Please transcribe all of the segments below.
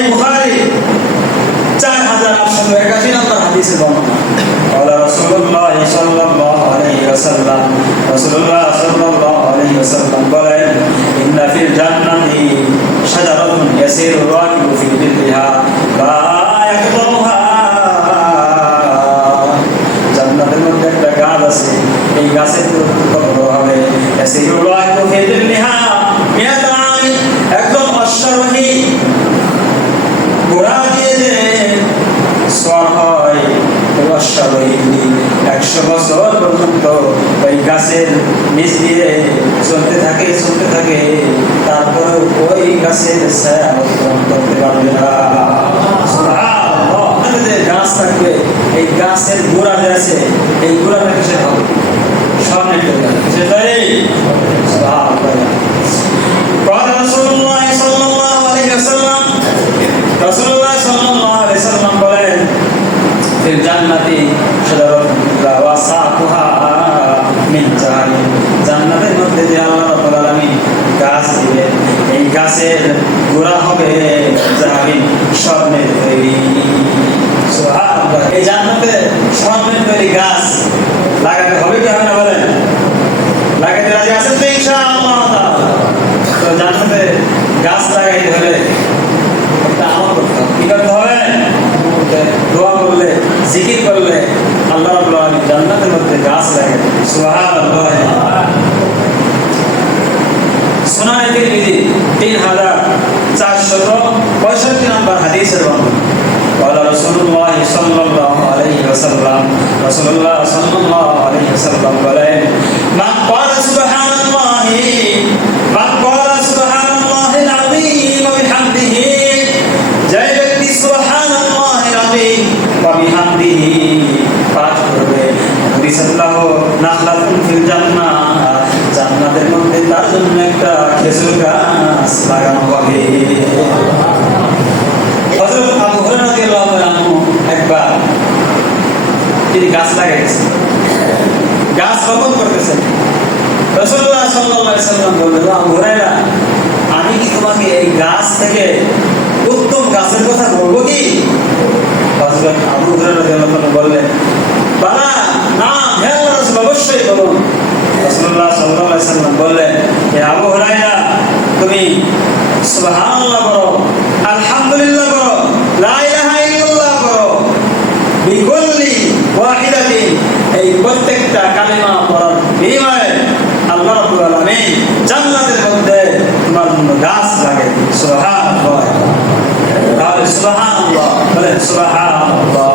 সহিহ বুখারী 4881 নম্বর হাদিসে বর্ণনা। قال رسول الله صلى الله عليه وسلم রাসূলুল্লাহ সাল্লাল্লাহু আলাইহি ওয়াসাল্লাম বলেন, ইন্না ফিল জান্নাতি শাজারাতুন ইয়াসিরু রাকিবু ফি যিল্লিহা লা ইয়াকদুহা। জান্নাতের মধ্যে একটা গাছ আছে, এই গাছের কত বড় হবে, ইয়াসিরু রাকিবু ফি যিল্লিহা মিয়াতা আইন, একদম অশ্বারোহী ঘোড়া দিয়ে যে সওয়ার হয়, অশ্বারোহী 100 বছর পর্যন্ত ওই গাছের নিচ দিয়ে চলতে থাকে, তারপরে ওই গাছের ছায়া অতিক্রম করতে পারবে না। সুবহানাল্লাহ। যে গাছ থাকবে, এই গাছের গোড়া যে আছে, এই গোড়াটা কিসের হবে? স্বর্ণের টুকরা। সেটাই সুবহানাল্লাহ। قال رسول الله صلى الله عليه وسلم রাসূলুল্লাহ সাল্লাল্লাহু আলাইহি ওয়াসাল্লাম বলেন, ফিল জান্নাতি শাজারাতুন ওয়া সাকুহা মিন জাহান্নাম। জান্নাতের মধ্যে যে আল্লাহ রাব্বুল আলামিন গাছ দিবেন, এই গাছের গোড়া হবে জাহান্নাম, স্বর্ণের তৈরি। সুবহানাল্লাহ। এই জান্নাতে স্বর্ণের তৈরি গাছ লাগাতে হবে কি হবে না বলেন? লাগাতে রাজি আছেন তো ইনশাআল্লাহ? তো জান্নাতে গাছ লাগাইতে হলে একটা আমল করতে হবে। কি করতে হবে? দোয়া করলে, জিকির করলে আল্লাহ রাব্বুল আলামিন জান্নাতের মধ্যে গাছ লাগাবেন। সুবহানাল্লাহ। সুনানে তিরমিজি 3465 নম্বর হাদিসের বর্ণনা। قال رسول الله صلى الله عليه وسلم রাসূলুল্লাহ সাল্লাল্লাহু আলাইহি ওয়াসাল্লাম বলেন, মান ক্বালা সুবহানাল্লাহি মান ক্বালা সুবহানাল্লাহিল আযীম ওয়া বিহামদিহি, যে ব্যক্তি সুবহানাল্লাহিল আযীম ওয়া বিহামদিহি পাঠ করবে, বিসাল্লাহু নাখলাতুন ফিল জান্নাহ, জান্নাতের মধ্যে তার জন্য একটা খেজুর গাছ লাগানো হবে। হযরত আবু হুরায়রা রাদিয়াল্লাহু আনহু একবার তিনি গাছ লাগাইছেন, গাছ রোপণ করতেছেন। রাসূলুল্লাহ সাল্লাল্লাহু আলাইহি ওয়াসাল্লাম বললেন, আবু হুরায়রা, আমি কি তোমাকে এই গাছ থেকে উত্তম গাছের কথা বলবো কি? হযরত আবু হুরায়রা রাদিয়াল্লাহু আনহু বললেন, বালা, না, হে আল্লাহর রাসূল, অবশ্যই বলুন। রাসূলুল্লাহ সাল্লাল্লাহু আলাইহি ওয়াসাল্লাম বললেন, হে আবু হুরায়রা, তুমি সুবহানাল্লাহ বলো, আলহামদুলিল্লাহ বলো, লা ইলাহা ইল্লাল্লাহ বলো, বিকুল্লি ওয়াহিদাতিন, এই প্রত্যেকটা কালিমা পড়ার বিনিময়ে আল্লাহ রাব্বুল আলামিন জান্নাতের মধ্যে তোমার জন্য গাছ লাগাবেন। সুবহানাল্লাহ। তাহলে সুবহানাল্লাহ বলেন, সুবহানাল্লাহ।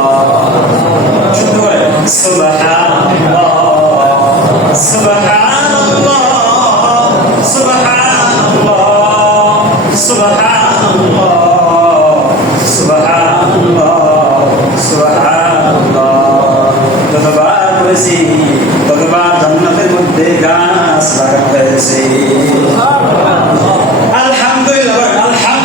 শুদ্ধ করে সুবহানাল্লাহ, সুবহানাল্লাহ, সুবহানাল্লাহ, সুবহানাল্লাহ, সুবহানাল্লাহ, সুবহানাল্লাহ। যতবার বলেছি ততবার জান্নাতের মধ্যে গাছ লাগানো হয়েছে। আলহামদুলিল্লাহ, আলহামদুলিল্লাহ।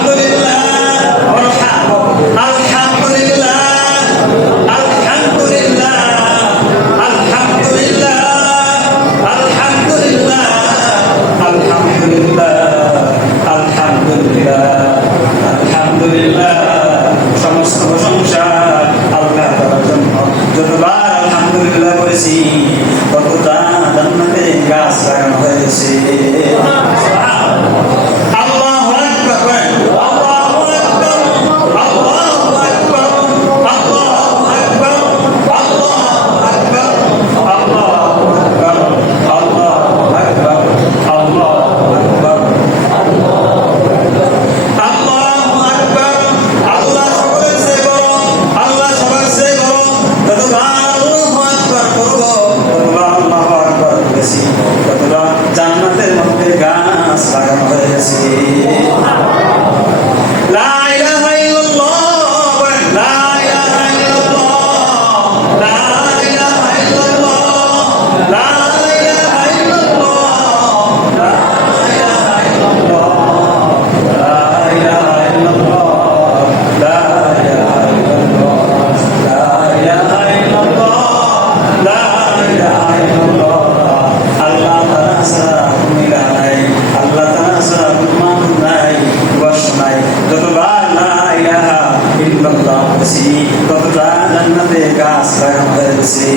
ইল্লাল্লাহ বলছি, কতটা জান্নাতে গাছ লাগানো হয়েছে।